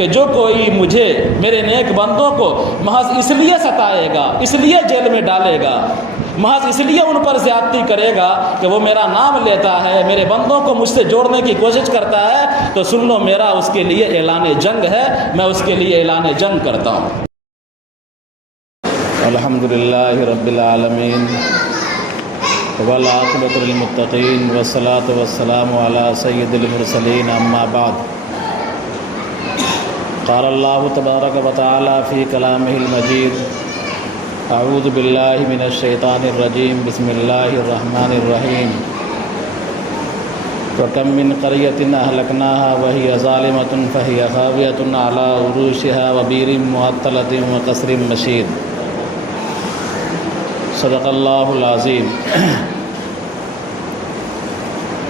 کہ جو کوئی مجھے میرے نیک بندوں کو محض اس لیے ستائے گا، اس لیے جیل میں ڈالے گا، محض اس لیے ان پر زیادتی کرے گا کہ وہ میرا نام لیتا ہے، میرے بندوں کو مجھ سے جوڑنے کی کوشش کرتا ہے، تو سن لو میرا اس کے لیے اعلان جنگ ہے، میں اس کے لیے اعلان جنگ کرتا ہوں۔ الحمدللہ رب العالمین والعاقبۃ للمتقین والصلاۃ والسلام علی سید المرسلین، اما بعد۔ قال اللہ تبارک و تعالی فی کلامہ المجید، اعوذ باللہ من الشیطان الرجیم، بسم اللہ الرحمن الرحیم۔ وَكَم مِّن قَرْيَةٍ أَهْلَكْنَاهَا وَهِيَ ظَالِمَةٌ فَهِيَ خَاوِيَةٌ عَلَىٰ عُرُوشِهَا وَبِئْرٍ مُّعَطَّلَةٍ وَقَصْرٍ مَّشِيدٍ۔ صدق اللہ العظیم۔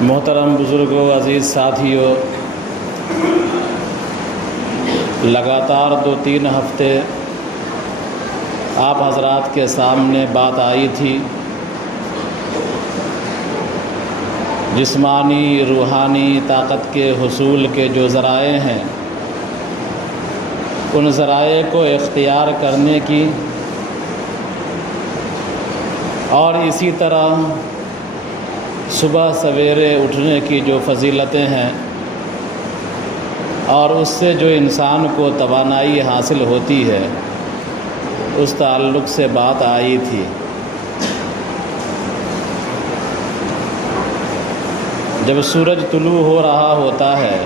محترم بزرگوں، عزیز ساتھیوں، لگاتار 2-3 ہفتے آپ حضرات کے سامنے بات آئی تھی جسمانی روحانی طاقت کے حصول کے جو ذرائع ہیں، ان ذرائع کو اختیار کرنے کی، اور اسی طرح صبح سویرے اٹھنے کی جو فضیلتیں ہیں اور اس سے جو انسان کو توانائی حاصل ہوتی ہے، اس تعلق سے بات آئی تھی۔ جب سورج طلوع ہو رہا ہوتا ہے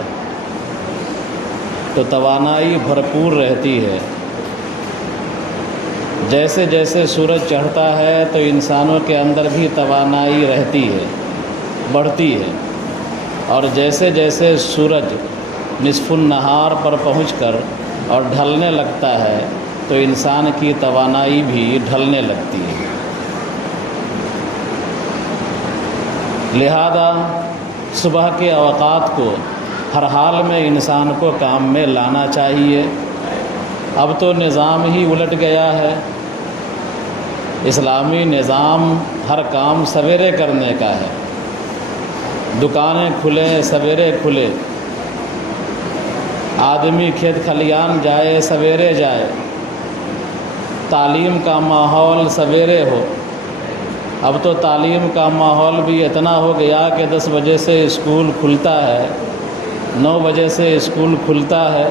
تو توانائی بھرپور رہتی ہے، جیسے جیسے سورج چڑھتا ہے تو انسانوں کے اندر بھی توانائی رہتی ہے، بڑھتی ہے، اور جیسے جیسے سورج نصف النہار پر پہنچ کر اور ڈھلنے لگتا ہے تو انسان کی توانائی بھی ڈھلنے لگتی ہے۔ لہذا صبح کے اوقات کو ہر حال میں انسان کو کام میں لانا چاہیے۔ اب تو نظام ہی الٹ گیا ہے، اسلامی نظام ہر کام سویرے کرنے کا ہے، دکانیں کھلیں سویرے کھلے، آدمی کھیت کھلیان جائے سویرے جائے، تعلیم کا ماحول سویرے ہو۔ اب تو تعلیم کا ماحول بھی اتنا ہو گیا کہ 10 بجے سے اسکول کھلتا ہے، 9 بجے سے اسکول کھلتا ہے۔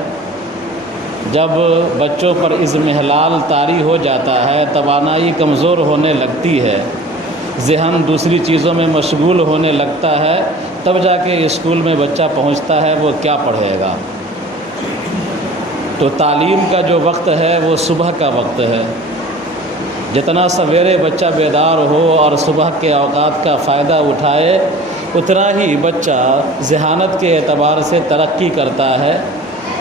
جب بچوں پر اضمحلال طاری ہو جاتا ہے، توانائی کمزور ہونے لگتی ہے، ذہن دوسری چیزوں میں مشغول ہونے لگتا ہے، تب جا کے اسکول میں بچہ پہنچتا ہے، وہ کیا پڑھے گا؟ تو تعلیم کا جو وقت ہے وہ صبح کا وقت ہے۔ جتنا سویرے بچہ بیدار ہو اور صبح کے اوقات کا فائدہ اٹھائے، اتنا ہی بچہ ذہانت کے اعتبار سے ترقی کرتا ہے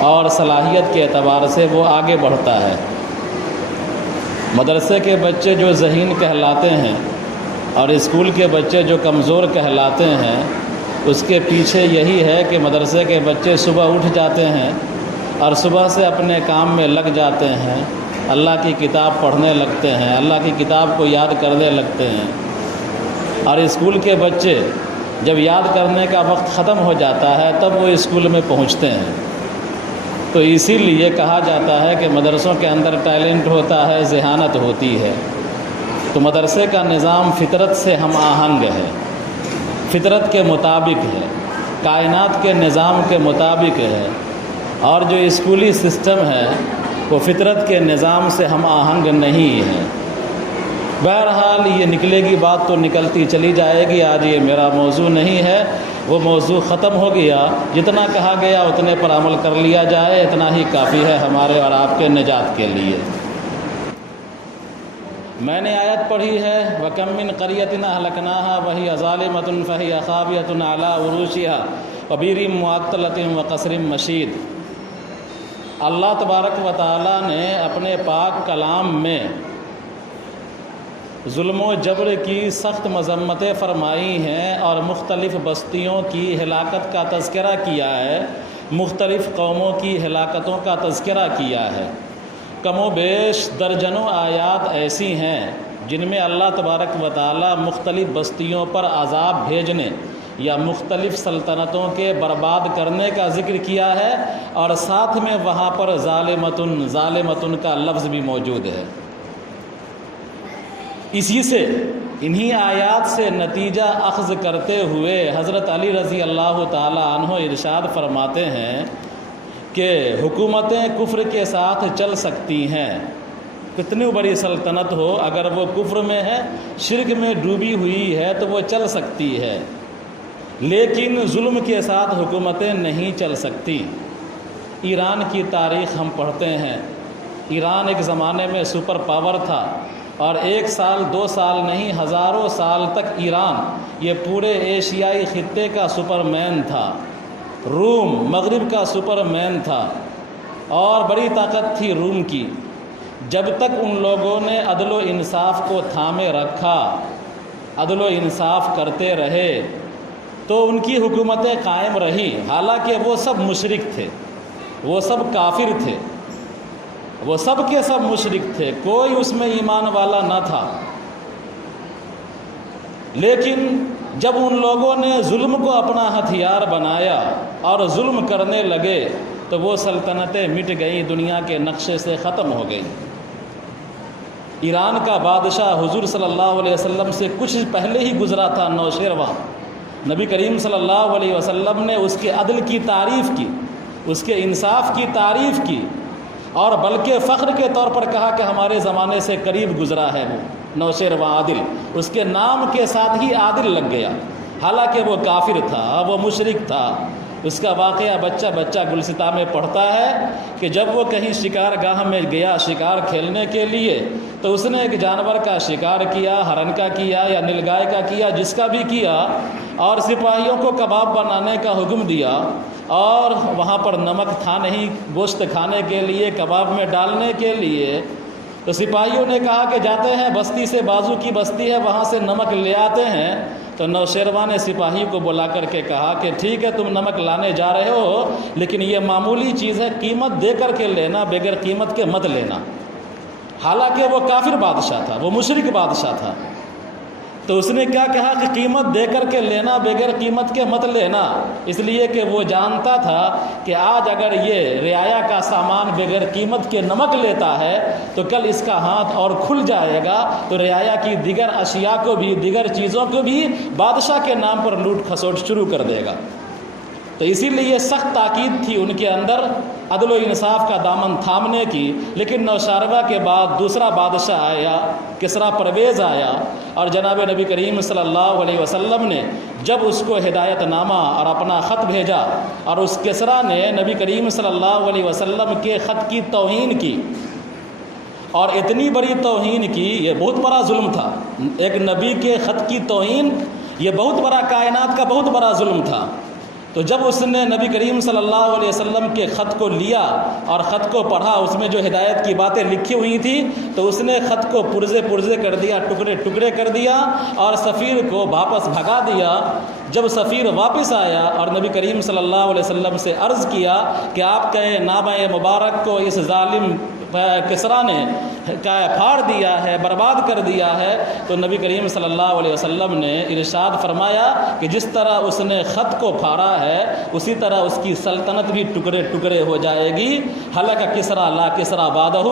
اور صلاحیت کے اعتبار سے وہ آگے بڑھتا ہے۔ مدرسے کے بچے جو ذہین کہلاتے ہیں اور اسکول کے بچے جو کمزور کہلاتے ہیں، اس کے پیچھے یہی ہے کہ مدرسے کے بچے صبح اٹھ جاتے ہیں اور صبح سے اپنے کام میں لگ جاتے ہیں، اللہ کی کتاب پڑھنے لگتے ہیں، اللہ کی کتاب کو یاد کرنے لگتے ہیں، اور اسکول کے بچے جب یاد کرنے کا وقت ختم ہو جاتا ہے تب وہ اسکول میں پہنچتے ہیں۔ تو اسی لیے کہا جاتا ہے کہ مدرسوں کے اندر ٹیلنٹ ہوتا ہے، ذہانت ہوتی ہے۔ تو مدرسے کا نظام فطرت سے ہم آہنگ ہے، فطرت کے مطابق ہے، کائنات کے نظام کے مطابق ہے، اور جو اسکولی سسٹم ہے وہ فطرت کے نظام سے ہم آہنگ نہیں ہے۔ بہرحال یہ نکلے گی بات تو نکلتی چلی جائے گی، آج یہ میرا موضوع نہیں ہے، وہ موضوع ختم ہو گیا۔ جتنا کہا گیا اتنے پر عمل کر لیا جائے، اتنا ہی کافی ہے ہمارے اور آپ کے نجات کے لیے۔ میں نے آیت پڑھی ہے، وَكَم مِّن قَرْيَةٍ أَهْلَكْنَاهَا وَهِيَ ظَالِمَةٌ فَهِيَ خَاوِيَةٌ عَلَىٰ عُرُوشِهَا وَبِئْرٍ مُّعَطَّلَةٍ وَقَصْرٍ مَّشِيدٍ۔ اللہ تبارک و تعالیٰ نے اپنے پاک کلام میں ظلم و جبر کی سخت مذمتیں فرمائی ہیں اور مختلف بستیوں کی ہلاکت کا تذکرہ کیا ہے، مختلف قوموں کی ہلاکتوں کا تذکرہ کیا ہے۔ کم و بیش درجنوں آیات ایسی ہیں جن میں اللہ تبارک و تعالیٰ مختلف بستیوں پر عذاب بھیجنے یا مختلف سلطنتوں کے برباد کرنے کا ذکر کیا ہے، اور ساتھ میں وہاں پر ظالمتن کا لفظ بھی موجود ہے۔ اسی سے انہی آیات سے نتیجہ اخذ کرتے ہوئے حضرت علی رضی اللہ تعالی عنہ ارشاد فرماتے ہیں کہ حکومتیں کفر کے ساتھ چل سکتی ہیں، کتنی بڑی سلطنت ہو، اگر وہ کفر میں ہے، شرک میں ڈوبی ہوئی ہے تو وہ چل سکتی ہے، لیکن ظلم کے ساتھ حکومتیں نہیں چل سکتی۔ ایران کی تاریخ ہم پڑھتے ہیں، ایران ایک زمانے میں سپر پاور تھا، اور 1 سال 2 سال نہیں، ہزاروں سال تک ایران یہ پورے ایشیائی خطے کا سپر مین تھا، روم مغرب کا سپر مین تھا، اور بڑی طاقت تھی روم کی۔ جب تک ان لوگوں نے عدل و انصاف کو تھامے رکھا، عدل و انصاف کرتے رہے، تو ان کی حکومتیں قائم رہی، حالانکہ وہ سب مشرک تھے، وہ سب کافر تھے، وہ سب کے سب مشرک تھے، کوئی اس میں ایمان والا نہ تھا۔ لیکن جب ان لوگوں نے ظلم کو اپنا ہتھیار بنایا اور ظلم کرنے لگے تو وہ سلطنتیں مٹ گئیں، دنیا کے نقشے سے ختم ہو گئیں۔ ایران کا بادشاہ حضور صلی اللہ علیہ وسلم سے کچھ پہلے ہی گزرا تھا، نوشیروان۔ نبی کریم صلی اللہ علیہ وسلم نے اس کے عدل کی تعریف کی، اس کے انصاف کی تعریف کی، اور بلکہ فخر کے طور پر کہا کہ ہمارے زمانے سے قریب گزرا ہے وہ نوشیروان عادل، اس کے نام کے ساتھ ہی عادل لگ گیا، حالانکہ وہ کافر تھا، وہ مشرک تھا۔ اس کا واقعہ بچہ بچہ گلستہ میں پڑھتا ہے کہ جب وہ کہیں شکار گاہ میں گیا شکار کھیلنے کے لیے، تو اس نے ایک جانور کا شکار کیا، ہرن کا کیا یا نیلگائے کا کیا، جس کا بھی کیا، اور سپاہیوں کو کباب بنانے کا حکم دیا، اور وہاں پر نمک تھا نہیں گوشت کھانے کے لیے، کباب میں ڈالنے کے لیے، تو سپاہیوں نے کہا کہ جاتے ہیں بستی سے، بازو کی بستی ہے، وہاں سے نمک لے آتے ہیں۔ تو نوشیروان نے سپاہی کو بلا کر کے کہا کہ ٹھیک ہے تم نمک لانے جا رہے ہو، لیکن یہ معمولی چیز ہے، قیمت دے کر کے لینا، بغیر قیمت کے مت لینا۔ حالانکہ وہ کافر بادشاہ تھا، وہ مشرک بادشاہ تھا، تو اس نے کیا کہا کہ قیمت دے کر کے لینا، بغیر قیمت کے مت لینا، اس لیے کہ وہ جانتا تھا کہ آج اگر یہ رعایا کا سامان بغیر قیمت کے نمک لیتا ہے تو کل اس کا ہاتھ اور کھل جائے گا، تو رعایا کی دیگر اشیاء کو بھی، دیگر چیزوں کو بھی بادشاہ کے نام پر لوٹ کھسوٹ شروع کر دے گا۔ تو اسی لیے سخت تاکید تھی ان کے اندر عدل و انصاف کا دامن تھامنے کی۔ لیکن نوشیروہ کے بعد دوسرا بادشاہ آیا، کسریٰ پرویز آیا، اور جناب نبی کریم صلی اللہ علیہ وسلم نے جب اس کو ہدایت نامہ اور اپنا خط بھیجا، اور اس کسریٰ نے نبی کریم صلی اللہ علیہ وسلم کے خط کی توہین کی، اور اتنی بڑی توہین کی، یہ بہت بڑا ظلم تھا، ایک نبی کے خط کی توہین، یہ بہت بڑا، کائنات کا بہت بڑا ظلم تھا۔ تو جب اس نے نبی کریم صلی اللہ علیہ وسلم کے خط کو لیا اور خط کو پڑھا، اس میں جو ہدایت کی باتیں لکھی ہوئی تھیں، تو اس نے خط کو پرزے کر دیا، ٹکڑے ٹکڑے کر دیا، اور سفیر کو واپس بھگا دیا۔ جب سفیر واپس آیا اور نبی کریم صلی اللہ علیہ وسلم سے عرض کیا کہ آپ کے نامہ مبارک کو اس ظالم کسریٰ نے پھاڑ دیا ہے، برباد کر دیا ہے، تو نبی کریم صلی اللہ علیہ وسلم نے ارشاد فرمایا کہ جس طرح اس نے خط کو پھاڑا ہے، اسی طرح اس کی سلطنت بھی ٹکڑے ٹکڑے ہو جائے گی۔ حلق کسریٰ لا کسریٰ بعدہ،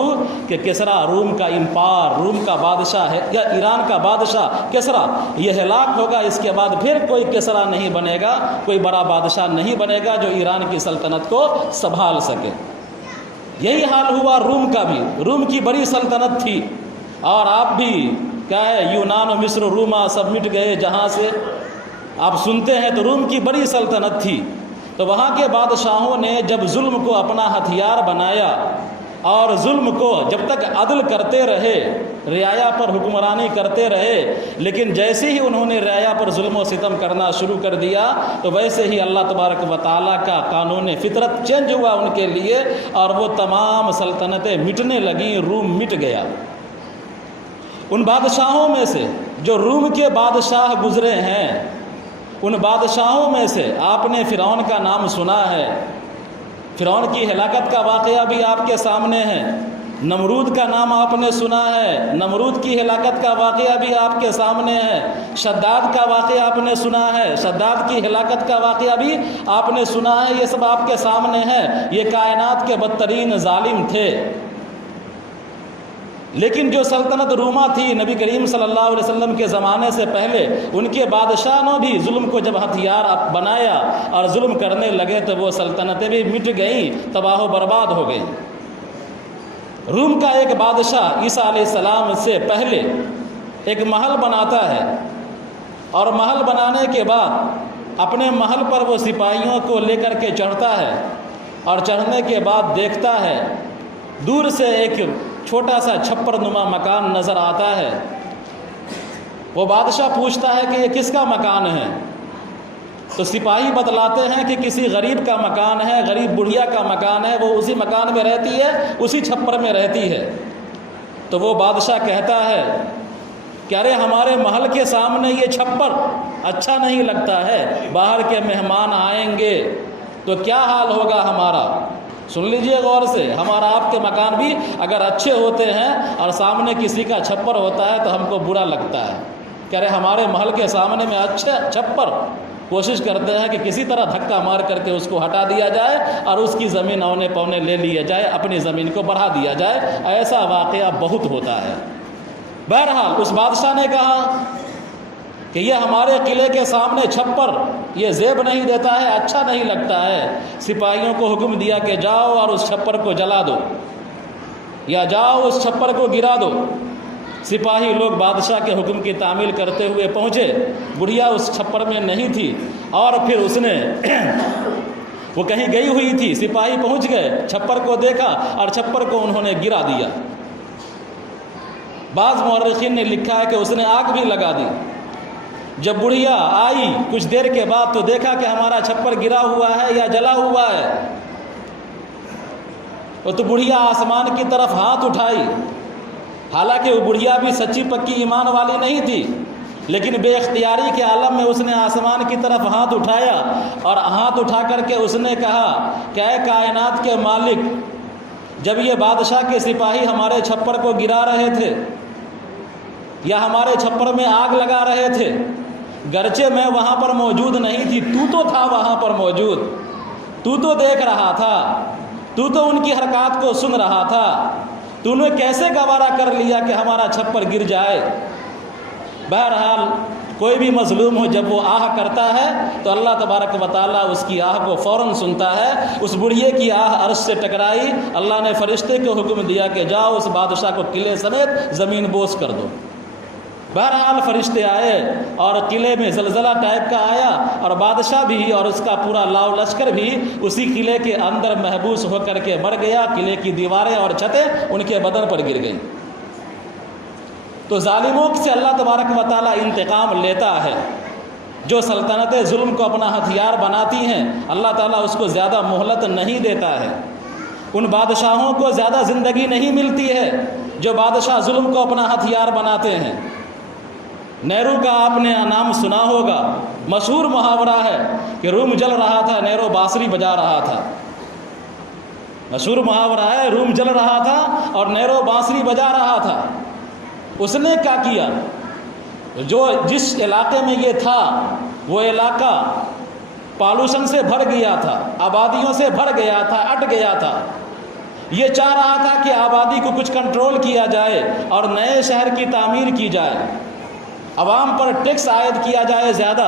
کہ کسریٰ روم کا امپائر، روم کا بادشاہ ہے، یا ایران کا بادشاہ کسریٰ، یہ ہلاک ہوگا، اس کے بعد پھر کوئی کسریٰ نہیں بنے گا، کوئی بڑا بادشاہ نہیں بنے گا جو ایران کی سلطنت کو سنبھال سکے۔ یہی حال ہوا روم کا بھی، روم کی بڑی سلطنت تھی، اور آپ بھی کیا ہے، یونان و مصر روما سب مٹ گئے جہاں سے آپ سنتے ہیں، تو روم کی بڑی سلطنت تھی۔ تو وہاں کے بادشاہوں نے جب ظلم کو اپنا ہتھیار بنایا، اور ظلم کو جب تک عدل کرتے رہے، رعایا پر حکمرانی کرتے رہے، لیکن جیسے ہی انہوں نے رعایا پر ظلم و ستم کرنا شروع کر دیا، تو ویسے ہی اللہ تبارک و تعالیٰ کا قانون فطرت چینج ہوا ان کے لیے، اور وہ تمام سلطنتیں مٹنے لگیں، روم مٹ گیا۔ ان بادشاہوں میں سے جو روم کے بادشاہ گزرے ہیں، ان بادشاہوں میں سے آپ نے فرعون کا نام سنا ہے، فرعون کی ہلاکت کا واقعہ بھی آپ کے سامنے ہے۔ نمرود کا نام آپ نے سنا ہے، نمرود کی ہلاکت کا واقعہ بھی آپ کے سامنے ہے، شداد کا واقعہ آپ نے سنا ہے، شداد کی ہلاکت کا واقعہ بھی آپ نے سنا ہے، یہ سب آپ کے سامنے ہے۔ یہ کائنات کے بدترین ظالم تھے، لیکن جو سلطنت روما تھی نبی کریم صلی اللہ علیہ وسلم کے زمانے سے پہلے، ان کے بادشاہ نے بھی ظلم کو جب ہتھیار بنایا اور ظلم کرنے لگے تو وہ سلطنتیں بھی مٹ گئیں، تباہ و برباد ہو گئیں۔ روم کا ایک بادشاہ عیسیٰ علیہ السلام سے پہلے ایک محل بناتا ہے، اور محل بنانے کے بعد اپنے محل پر وہ سپاہیوں کو لے کر کے چڑھتا ہے، اور چڑھنے کے بعد دیکھتا ہے دور سے ایک چھوٹا سا چھپر نما مکان نظر آتا ہے۔ وہ بادشاہ پوچھتا ہے کہ یہ کس کا مکان ہے؟ تو سپاہی بتلاتے ہیں کہ کسی غریب کا مکان ہے، غریب بڑھیا کا مکان ہے، وہ اسی مکان میں رہتی ہے، اسی چھپر میں رہتی ہے۔ تو وہ بادشاہ کہتا ہے کہ ارے ہمارے محل کے سامنے یہ چھپر اچھا نہیں لگتا ہے، باہر کے مہمان آئیں گے تو کیا حال ہوگا ہمارا؟ سن لیجئے غور سے، ہمارا آپ کے مکان بھی اگر اچھے ہوتے ہیں اور سامنے کسی کا چھپر ہوتا ہے تو ہم کو برا لگتا ہے کہ ارے ہمارے محل کے سامنے میں اچھا چھپر، کوشش کرتے ہیں کہ کسی طرح دھکا مار کر کے اس کو ہٹا دیا جائے اور اس کی زمین اونے پونے لے لیا جائے، اپنی زمین کو بڑھا دیا جائے۔ ایسا واقعہ بہت ہوتا ہے۔ بہرحال اس بادشاہ نے کہا کہ یہ ہمارے قلعے کے سامنے چھپر یہ زیب نہیں دیتا ہے، اچھا نہیں لگتا ہے۔ سپاہیوں کو حکم دیا کہ جاؤ اور اس چھپر کو جلا دو، یا جاؤ اس چھپر کو گرا دو۔ سپاہی لوگ بادشاہ کے حکم کی تعمیل کرتے ہوئے پہنچے، بڑھیا اس چھپر میں نہیں تھی، اور پھر اس نے وہ کہیں گئی ہوئی تھی، سپاہی پہنچ گئے، چھپر کو دیکھا اور چھپر کو انہوں نے گرا دیا۔ بعض مورخین نے لکھا ہے کہ اس نے آگ بھی لگا دی۔ جب بڑھیا آئی کچھ دیر کے بعد تو دیکھا کہ ہمارا چھپر گرا ہوا ہے یا جلا ہوا ہے، تو بڑھیا آسمان کی طرف ہاتھ اٹھائی۔ حالانکہ وہ بڑھیا بھی سچی پکی ایمان والی نہیں تھی، لیکن بے اختیاری کے عالم میں اس نے آسمان کی طرف ہاتھ اٹھایا، اور ہاتھ اٹھا کر کے اس نے کہا کہ اے کائنات کے مالک، جب یہ بادشاہ کے سپاہی ہمارے چھپر کو گرا رہے تھے یا ہمارے چھپر میں آگ لگا رہے تھے، گرچہ میں وہاں پر موجود نہیں تھی، تو تھا وہاں پر موجود، تو دیکھ رہا تھا، تو ان کی حرکات کو سن رہا تھا، تو نے کیسے گوارا کر لیا کہ ہمارا چھپر گر جائے؟ بہرحال کوئی بھی مظلوم ہو جب وہ آہ کرتا ہے تو اللہ تبارک و تعالیٰ اس کی آہ کو فوراً سنتا ہے۔ اس بڑھیے کی آہ عرش سے ٹکرائی، اللہ نے فرشتے کو حکم دیا کہ جاؤ اس بادشاہ کو قلعے سمیت زمین بوس کر دو۔ بہرحال فرشتے آئے اور قلعے میں زلزلہ ٹائپ کا آیا، اور بادشاہ بھی اور اس کا پورا لاؤ لشکر بھی اسی قلعے کے اندر محبوس ہو کر کے مر گیا۔ قلعے کی دیواریں اور چھتیں ان کے بدن پر گر گئیں۔ تو ظالموں سے اللہ تبارک و تعالیٰ انتقام لیتا ہے۔ جو سلطنتیں ظلم کو اپنا ہتھیار بناتی ہیں، اللہ تعالیٰ اس کو زیادہ مہلت نہیں دیتا ہے۔ ان بادشاہوں کو زیادہ زندگی نہیں ملتی ہے جو بادشاہ ظلم کو اپنا ہتھیار بناتے ہیں۔ نیرو کا آپ نے نام سنا ہوگا، مشہور محاورہ ہے کہ روم جل رہا تھا، نیرو بانسری بجا رہا تھا۔ مشہور محاورہ ہے، روم جل رہا تھا اور نیرو بانسری بجا رہا تھا۔ اس نے کیا کیا؟ جس علاقے میں یہ تھا وہ علاقہ پالوشن سے بھر گیا تھا، آبادیوں سے بھر گیا تھا، اٹ گیا تھا۔ یہ چاہ رہا تھا کہ آبادی کو کچھ کنٹرول کیا جائے اور نئے شہر کی تعمیر کی جائے، عوام پر ٹیکس عائد کیا جائے زیادہ،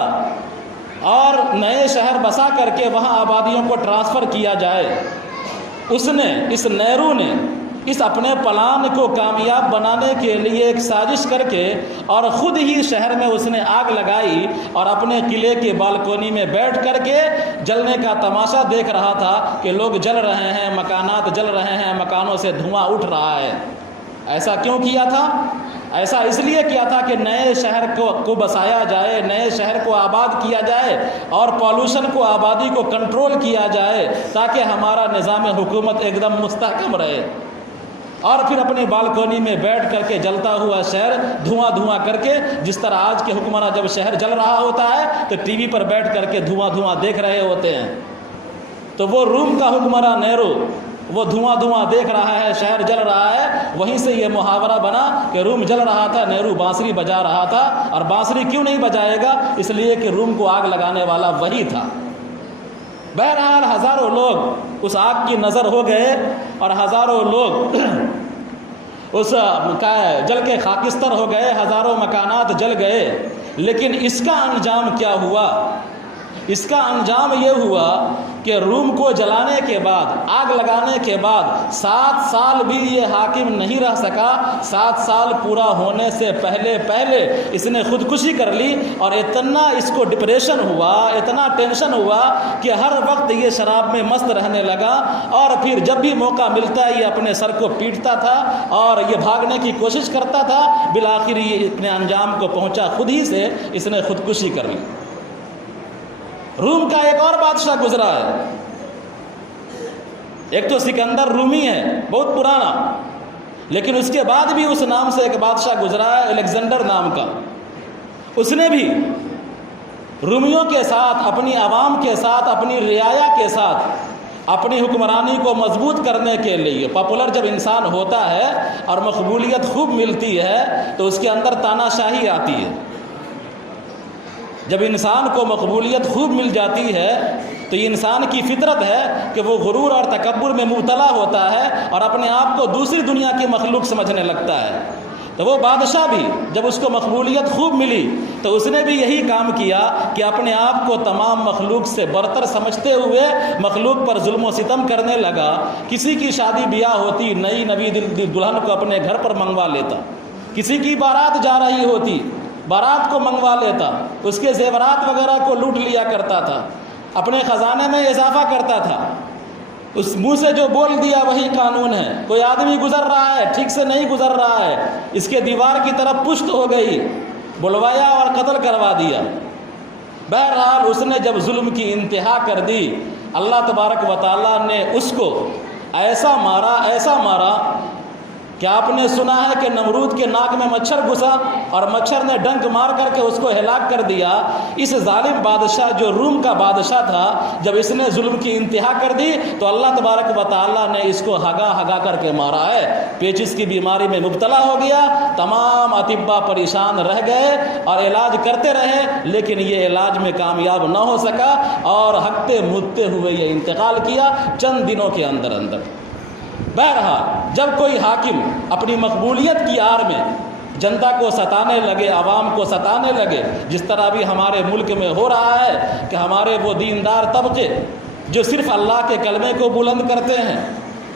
اور نئے شہر بسا کر کے وہاں آبادیوں کو ٹرانسفر کیا جائے۔ اس نیرو نے اس اپنے پلان کو کامیاب بنانے کے لیے ایک سازش کر کے اور خود ہی شہر میں اس نے آگ لگائی، اور اپنے قلعے کی بالکونی میں بیٹھ کر کے جلنے کا تماشا دیکھ رہا تھا کہ لوگ جل رہے ہیں، مکانات جل رہے ہیں، مکانوں سے دھواں اٹھ رہا ہے۔ ایسا کیوں کیا تھا؟ ایسا اس لیے کیا تھا کہ نئے شہر کو بسایا جائے، نئے شہر کو آباد کیا جائے اور پالوشن کو، آبادی کو کنٹرول کیا جائے، تاکہ ہمارا نظام حکومت ایک دم مستحکم رہے۔ اور پھر اپنی بالکونی میں بیٹھ کر کے جلتا ہوا شہر دھواں کر کے، جس طرح آج کے حکمراں جب شہر جل رہا ہوتا ہے تو ٹی وی پر بیٹھ کر کے دھواں دیکھ رہے ہوتے ہیں، تو وہ روم کا حکمراں نیرو وہ دھواں دھواں دیکھ رہا ہے، شہر جل رہا ہے۔ وہیں سے یہ محاورہ بنا کہ روم جل رہا تھا، نہرو بانسری بجا رہا تھا۔ اور بانسری کیوں نہیں بجائے گا؟ اس لیے کہ روم کو آگ لگانے والا وہی تھا۔ بہرحال ہزاروں لوگ اس آگ کی نظر ہو گئے اور ہزاروں لوگ اس جل کے خاکستر ہو گئے، ہزاروں مکانات جل گئے۔ لیکن اس کا انجام کیا ہوا؟ اس کا انجام یہ ہوا کہ روم کو جلانے کے بعد، آگ لگانے کے بعد 7 سال بھی یہ حاکم نہیں رہ سکا۔ 7 سال پورا ہونے سے پہلے اس نے خودکشی کر لی، اور اتنا اس کو ڈپریشن ہوا، اتنا ٹینشن ہوا کہ ہر وقت یہ شراب میں مست رہنے لگا، اور پھر جب بھی موقع ملتا یہ اپنے سر کو پیٹتا تھا اور یہ بھاگنے کی کوشش کرتا تھا۔ بالآخر یہ اپنے انجام کو پہنچا، خود ہی سے اس نے خودکشی کر لی۔ روم کا ایک اور بادشاہ گزرا ہے، ایک تو سکندر رومی ہے بہت پرانا، لیکن اس کے بعد بھی اس نام سے ایک بادشاہ گزرا ہے الیگزینڈر نام کا۔ اس نے بھی رومیوں کے ساتھ، اپنی عوام کے ساتھ، اپنی رعایا کے ساتھ اپنی حکمرانی کو مضبوط کرنے کے لیے، پاپولر جب انسان ہوتا ہے اور مقبولیت خوب ملتی ہے تو اس کے اندر تاناشاہی آتی ہے۔ جب انسان کو مقبولیت خوب مل جاتی ہے تو یہ انسان کی فطرت ہے کہ وہ غرور اور تکبر میں مبتلا ہوتا ہے اور اپنے آپ کو دوسری دنیا کی مخلوق سمجھنے لگتا ہے۔ تو وہ بادشاہ بھی جب اس کو مقبولیت خوب ملی تو اس نے بھی یہی کام کیا کہ اپنے آپ کو تمام مخلوق سے برتر سمجھتے ہوئے مخلوق پر ظلم و ستم کرنے لگا۔ کسی کی شادی بیاہ ہوتی، نئی نوی دلہن کو اپنے گھر پر منگوا لیتا، کسی کی بارات جا رہی ہوتی، بارات کو منگوا لیتا، اس کے زیورات وغیرہ کو لوٹ لیا کرتا تھا، اپنے خزانے میں اضافہ کرتا تھا۔ اس منہ سے جو بول دیا وہی قانون ہے۔ کوئی آدمی گزر رہا ہے، ٹھیک سے نہیں گزر رہا ہے، اس کے دیوار کی طرف پشت ہو گئی، بلوایا اور قتل کروا دیا۔ بہرحال اس نے جب ظلم کی انتہا کر دی، اللہ تبارک و تعالیٰ نے اس کو ایسا مارا کہ آپ نے سنا ہے کہ نمرود کے ناک میں مچھر گھسا اور مچھر نے ڈنک مار کر کے اس کو ہلاک کر دیا۔ اس ظالم بادشاہ جو روم کا بادشاہ تھا، جب اس نے ظلم کی انتہا کر دی تو اللہ تبارک و تعالیٰ نے اس کو ہگا کر کے مارا ہے۔ پیچس کی بیماری میں مبتلا ہو گیا، تمام اطباء پریشان رہ گئے اور علاج کرتے رہے، لیکن یہ علاج میں کامیاب نہ ہو سکا اور ہگتے مودتے ہوئے یہ انتقال کیا چند دنوں کے اندر۔ بہرحال جب کوئی حاکم اپنی مقبولیت کی آڑ میں جنتا کو ستانے لگے، عوام کو ستانے لگے، جس طرح بھی ہمارے ملک میں ہو رہا ہے کہ ہمارے وہ دیندار طبقے جو صرف اللہ کے کلمے کو بلند کرتے ہیں،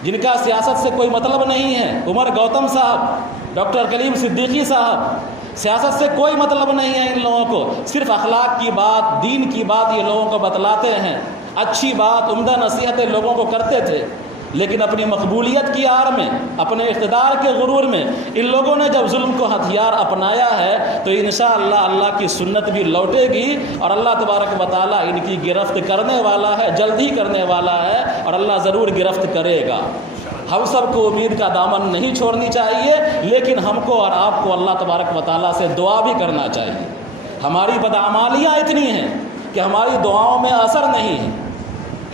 جن کا سیاست سے کوئی مطلب نہیں ہے، عمر گوتم صاحب، ڈاکٹر کلیم صدیقی صاحب، سیاست سے کوئی مطلب نہیں ہے ان لوگوں کو، صرف اخلاق کی بات، دین کی بات یہ لوگوں کو بتلاتے ہیں، اچھی بات، عمدہ نصیحتیں لوگوں کو کرتے تھے، لیکن اپنی مقبولیت کی آڑ میں، اپنے اقتدار کے غرور میں ان لوگوں نے جب ظلم کو ہتھیار اپنایا ہے تو انشاءاللہ اللہ کی سنت بھی لوٹے گی اور اللہ تبارک و تعالیٰ ان کی گرفت کرنے والا ہے، جلد ہی کرنے والا ہے، اور اللہ ضرور گرفت کرے گا۔ ہم سب کو امید کا دامن نہیں چھوڑنی چاہیے، لیکن ہم کو اور آپ کو اللہ تبارک و تعالیٰ سے دعا بھی کرنا چاہیے۔ ہماری بدعمالیاں اتنی ہیں کہ ہماری دعاؤں میں اثر نہیں ہے،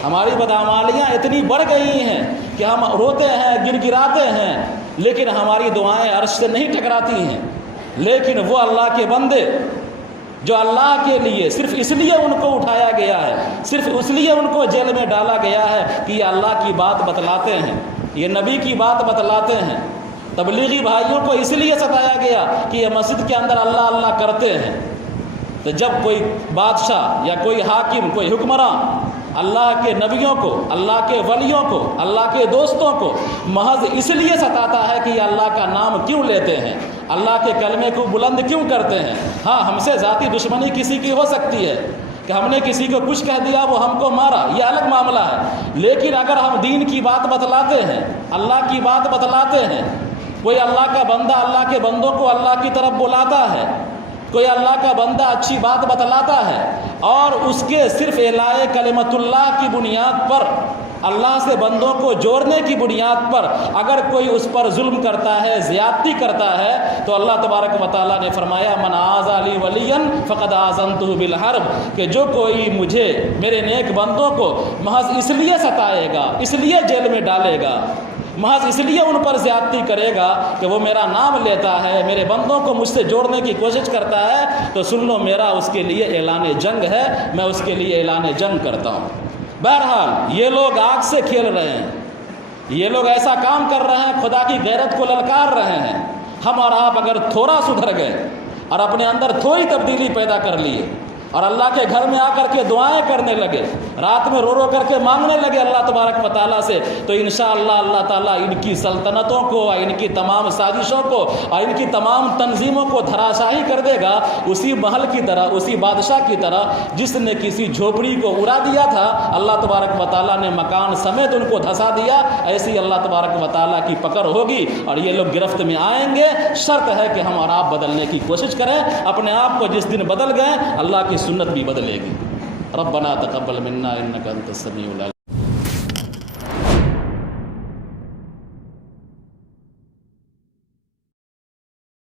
ہماری بدعمالیاں اتنی بڑھ گئی ہیں کہ ہم روتے ہیں، گڑگڑاتے ہیں، لیکن ہماری دعائیں عرش سے نہیں ٹکراتی ہیں۔ لیکن وہ اللہ کے بندے جو اللہ کے لیے صرف اس لیے ان کو اٹھایا گیا ہے، صرف اس لیے ان کو جیل میں ڈالا گیا ہے کہ یہ اللہ کی بات بتلاتے ہیں، یہ نبی کی بات بتلاتے ہیں۔ تبلیغی بھائیوں کو اس لیے ستایا گیا کہ یہ مسجد کے اندر اللہ اللہ کرتے ہیں۔ تو جب کوئی بادشاہ یا کوئی حاکم، کوئی حکمراں اللہ کے نبیوں کو، اللہ کے ولیوں کو، اللہ کے دوستوں کو محض اس لیے ستاتا ہے کہ یہ اللہ کا نام کیوں لیتے ہیں، اللہ کے کلمے کو بلند کیوں کرتے ہیں۔ ہاں، ہم سے ذاتی دشمنی کسی کی ہو سکتی ہے کہ ہم نے کسی کو کچھ کہہ دیا، وہ ہم کو مارا، یہ الگ معاملہ ہے، لیکن اگر ہم دین کی بات بتلاتے ہیں، اللہ کی بات بتلاتے ہیں، کوئی اللہ کا بندہ اللہ کے بندوں کو اللہ کی طرف بلاتا ہے، کوئی اللہ کا بندہ اچھی بات بتلاتا ہے اور اس کے صرف اعلاء کلمت اللہ کی بنیاد پر اللہ سے بندوں کو جوڑنے کی بنیاد پر اگر کوئی اس پر ظلم کرتا ہے، زیادتی کرتا ہے، تو اللہ تبارک و تعالیٰ نے فرمایا من عاذ لی ولیا فقد آذنتہ بالحرب، کہ جو کوئی مجھے میرے نیک بندوں کو محض اس لیے ستائے گا، اس لیے جیل میں ڈالے گا، محض اس لیے ان پر زیادتی کرے گا کہ وہ میرا نام لیتا ہے، میرے بندوں کو مجھ سے جوڑنے کی کوشش کرتا ہے، تو سن لو میرا اس کے لیے اعلان جنگ ہے، میں اس کے لیے اعلان جنگ کرتا ہوں۔ بہرحال یہ لوگ آگ سے کھیل رہے ہیں، یہ لوگ ایسا کام کر رہے ہیں، خدا کی غیرت کو للکار رہے ہیں۔ ہم اور آپ اگر تھوڑا سدھر گئے اور اپنے اندر تھوڑی تبدیلی پیدا کر لیے اور اللہ کے گھر میں آ کر کے دعائیں کرنے لگے، رات میں رو رو کر کے مانگنے لگے اللہ تبارک و تعالیٰ سے، تو انشاءاللہ اللہ تعالیٰ ان کی سلطنتوں کو، ان کی تمام سازشوں کو اور ان کی تمام تنظیموں کو دھراشاہی کر دے گا، اسی محل کی طرح، اسی بادشاہ کی طرح جس نے کسی جھوپڑی کو اڑا دیا تھا، اللہ تبارک و تعالیٰ نے مکان سمیت ان کو دھسا دیا، ایسی اللہ تبارک و تعالیٰ کی پکڑ ہوگی اور یہ لوگ گرفت میں آئیں گے۔ شرط ہے کہ ہم اور آپ بدلنے کی کوشش کریں، اپنے آپ کو جس دن بدل گئے اللہ کی سنت بھی بدلے گی۔ ربنا تقبل منا انک انت السمیع العلیم۔